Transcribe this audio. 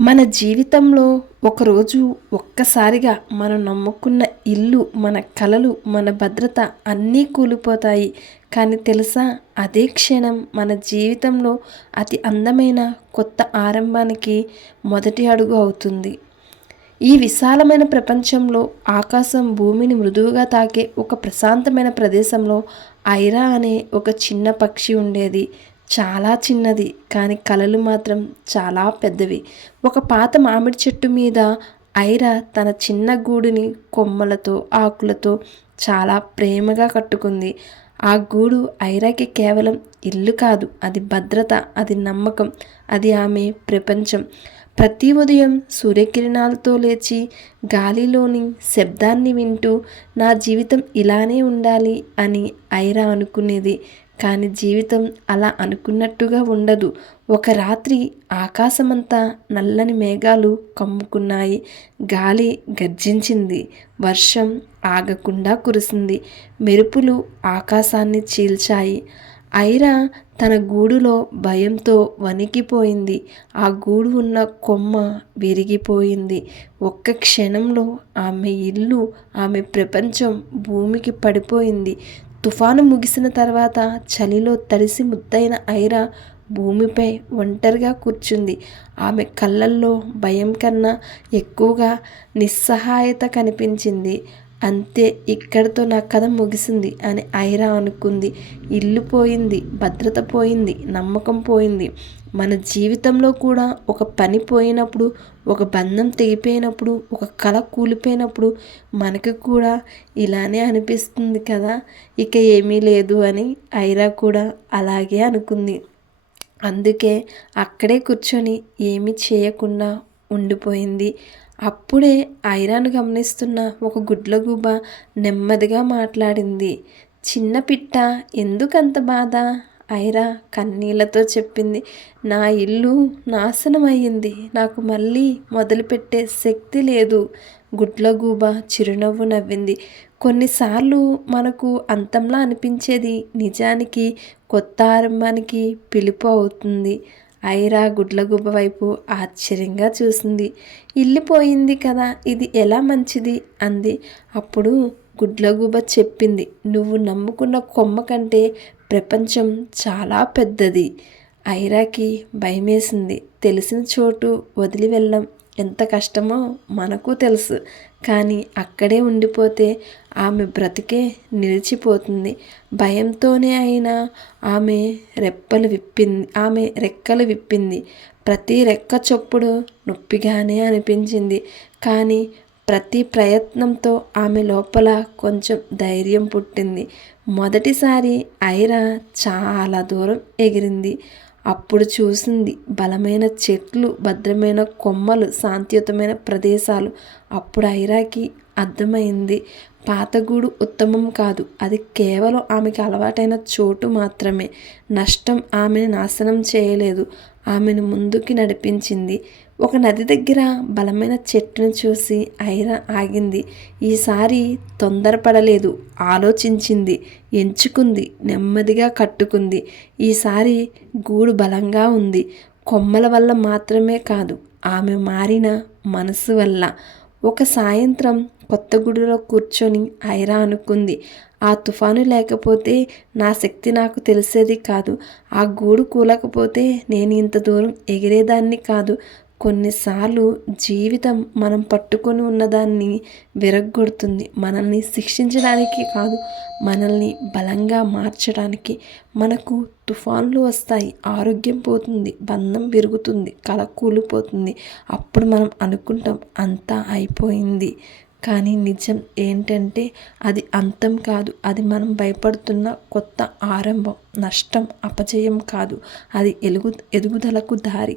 మన జీవితంలో ఒకరోజు ఒక్కసారిగా మనం నమ్ముకున్న ఇల్లు మన కలలు మన భద్రత అన్నీ కూలిపోతాయి. కానీ తెలుసా? అదే క్షణం మన జీవితంలో అతి అందమైన కొత్త ఆరంభానికి మొదటి అడుగు అవుతుంది. ఈ విశాలమైన ప్రపంచంలో ఆకాశం భూమిని మృదువుగా తాకే ఒక ప్రశాంతమైన ప్రదేశంలో ఐరా అనే ఒక చిన్న పక్షి ఉండేది. చాలా చిన్నది కానీ కలలు మాత్రం చాలా పెద్దవి. ఒక పాత మామిడి చెట్టు మీద ఐరా తన చిన్న గూడుని కొమ్మలతో ఆకులతో చాలా ప్రేమగా కట్టుకుంది. ఆ గూడు ఐరాకి కేవలం ఇల్లు కాదు అది భద్రత అది నమ్మకం అది ఆమె ప్రపంచం. ప్రతి ఉదయం సూర్యకిరణాలతో లేచి గాలిలోని శబ్దాన్ని వింటూ నా జీవితం ఇలానే ఉండాలి అని ఐరా అనుకునేది కానీ జీవితం అలా అనుకున్నట్టుగా ఉండదు. ఒక రాత్రి ఆకాశమంతా నల్లని మేఘాలు కమ్ముకున్నాయి. గాలి గర్జించింది. వర్షం ఆగకుండా కురిసింది. మెరుపులు ఆకాశాన్ని చీల్చాయి. ఐరా తన గూడులో భయంతో వణికిపోయింది. ఆ గూడు ఉన్న కొమ్మ విరిగిపోయింది. ఒక్క క్షణంలో ఆమె ఇల్లు ఆమె ప్రపంచం భూమికి పడిపోయింది. తుఫాను ముగిసిన తర్వాత చలిలో తడిసి ముద్దైన ఐరా భూమిపై ఒంటరిగా కూర్చుంది. ఆమె కళ్ళల్లో భయం కన్నా ఎక్కువగా నిస్సహాయత కనిపించింది. అంతే ఇక్కడితో నా కథ ముగిసింది అని ఐరా అనుకుంది. ఇల్లు పోయింది భద్రత పోయింది నమ్మకం పోయింది. మన జీవితంలో కూడా ఒక పని పోయినప్పుడు ఒక బంధం తెగిపోయినప్పుడు ఒక కళ కూలిపోయినప్పుడు మనకు కూడా ఇలానే అనిపిస్తుంది కదా. ఇక ఏమీ లేదు అని ఐరా కూడా అలాగే అనుకుంది. అందుకే అక్కడే కూర్చొని ఏమీ చేయకుండా ఉండిపోయింది. అప్పుడే ఐరాను గమనిస్తున్న ఒక గుడ్లగూబ నెమ్మదిగా మాట్లాడింది. చిన్న పిట్ట ఎందుకంత బాధ? ఐరా కన్నీళ్ళతో చెప్పింది. నా ఇల్లు నాశనం అయ్యింది నాకు మళ్ళీ మొదలుపెట్టే శక్తి లేదు. గుడ్లగూబ చిరునవ్వు నవ్వింది. కొన్నిసార్లు మనకు అంతంలా అనిపించేది నిజానికి కొత్త ఆరంభానికి పిలుపు అవుతుంది. ఐరా గుడ్లగుబ్బ వైపు ఆశ్చర్యంగా చూసింది. ఇల్లు పోయింది కదా ఇది ఎలా మంచిది? అంది. అప్పుడు గుడ్లగుబ్బ చెప్పింది నువ్వు నమ్ముకున్న కొమ్మ కంటే ప్రపంచం చాలా పెద్దది. ఐరాకి భయమేసింది. తెలిసిన చోటు వదిలి వెళ్ళం ఎంత కష్టమో మనకు తెలుసు. కానీ అక్కడే ఉండిపోతే ఆమె బ్రతికే నిలిచిపోతుంది. భయంతోనే అయినా ఆమె రెప్పలు విప్పింది ఆమె రెక్కలు విప్పింది. ప్రతి రెక్క చొప్పుడు నొప్పిగానే అనిపించింది. కానీ ప్రతి ప్రయత్నంతో ఆమె లోపల కొంచెం ధైర్యం పుట్టింది. మొదటిసారి ఐరా చాలా దూరం ఎగిరింది. అప్పుడు చూసింది బలమైన చెట్లు భద్రమైన కొమ్మలు శాంతియుతమైన ప్రదేశాలు. అప్పుడు ఐరాకి అర్థమైంది పాతగూడు ఉత్తమం కాదు. అది కేవలం ఆమెకి అలవాటైన చోటు మాత్రమే. నష్టం ఆమెను నాశనం చేయలేదు. ఆమెను ముందుకి నడిపించింది. ఒక నది దగ్గర బలమైన చెట్టును చూసి ఐరా ఆగింది. ఈసారి తొందరపడలేదు. ఆలోచించింది. ఎంచుకుంది. నెమ్మదిగా కట్టుకుంది. ఈసారి గూడు బలంగా ఉంది. కొమ్మల వల్ల మాత్రమే కాదు ఆమె మారిన మనసు వల్ల. ఒక సాయంత్రం కొత్త గుడిలో కూర్చొని ఐరా అనుకుంది. ఆ తుఫాను లేకపోతే నా శక్తి నాకు తెలిసేది కాదు. ఆ గూడు కూలకపోతే నేను ఇంత దూరం ఎగిరేదాన్ని కాదు. కొన్నిసార్లు జీవితం మనం పట్టుకొని ఉన్నదాన్ని విరగ్గొడుతుంది. మనల్ని శిక్షించడానికి కాదు మనల్ని బలంగా మార్చడానికి. మనకు తుఫాన్లు వస్తాయి ఆరోగ్యం పోతుంది బంధం విరుగుతుంది కళ కూలిపోతుంది. అప్పుడు మనం అనుకుంటాం అంతా అయిపోయింది. కానీ నిజం ఏంటంటే అది అంతం కాదు. అది మనం భయపడుతున్న కొత్త ఆరంభం నష్టం అపజయం కాదు. అది ఎలుగు ఎదుగుదలకు దారి.